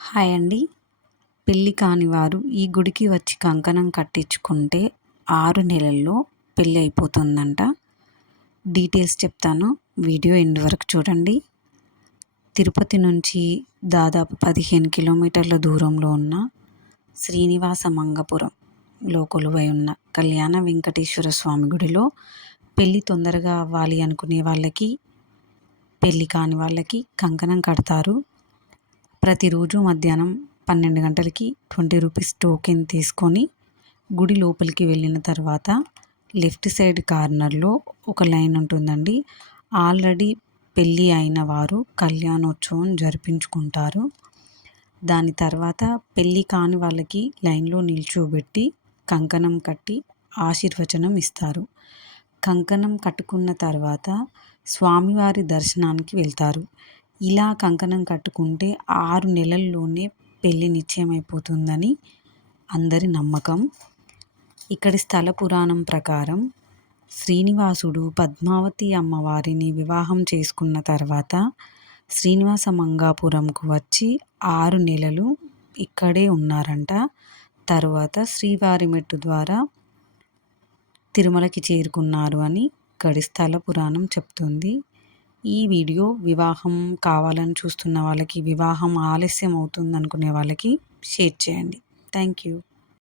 Hi అండి. పెళ్ళి కాని వారు ఈ గుడికి వచ్చి కంకణం కట్టించుకుంటే 6 నెలల్లో పెళ్ళి అయిపోతుందంట. డీటెయిల్స్ చెప్తాను. వీడియో ఎండ్ వరకు చూడండి. తిరుపతి నుంచి దాదాపు 15 కిలోమీటర్ల దూరంలో ఉన్న శ్రీనివాస మంగాపురంలో కొలువై ఉన్న కళ్యాణ వెంకటేశ్వర స్వామి గుడిలో పెళ్ళి తొందరగా అవ్వాలి అనుకునే వాళ్ళకి, పెళ్ళి కాని వాళ్ళకి కంకణం కడతారు. ప్రతిరోజు మధ్యాహ్నం 12 గంటలకి 20 రూపీస్ టోకెన్ తీసుకొని గుడి లోపలికి వెళ్ళిన తర్వాత లెఫ్ట్ సైడ్ కార్నర్లో ఒక లైన్ ఉంటుందండి. ఆల్రెడీ పెళ్ళి అయిన వారు కళ్యాణోత్సవం జరిపించుకుంటారు. దాని తర్వాత పెళ్ళి కాని వాళ్ళకి లైన్లో నిల్చోబెట్టి కంకణం కట్టి ఆశీర్వచనం ఇస్తారు. కంకణం కట్టుకున్న తర్వాత స్వామివారి దర్శనానికి వెళ్తారు. ఇలా కంకణం కట్టుకుంటే 6 నెలల్లోనే పెళ్ళి నిశ్చయమైపోతుందని అందరి నమ్మకం. ఇక్కడి స్థల పురాణం ప్రకారం శ్రీనివాసుడు పద్మావతి అమ్మవారిని వివాహం చేసుకున్న తర్వాత శ్రీనివాస మంగాపురంకు వచ్చి 6 నెలలు ఇక్కడే ఉన్నారంట. తరువాత శ్రీవారి మెట్టు ద్వారా తిరుమలకి చేరుకున్నారు అని ఇక్కడి స్థల పురాణం చెప్తుంది. ఈ వీడియో వివాహం కావాలని చూస్తున్న వాళ్ళకి, వివాహం ఆలస్యం అవుతుంది అనుకునే వాళ్ళకి షేర్ చేయండి. Thank you.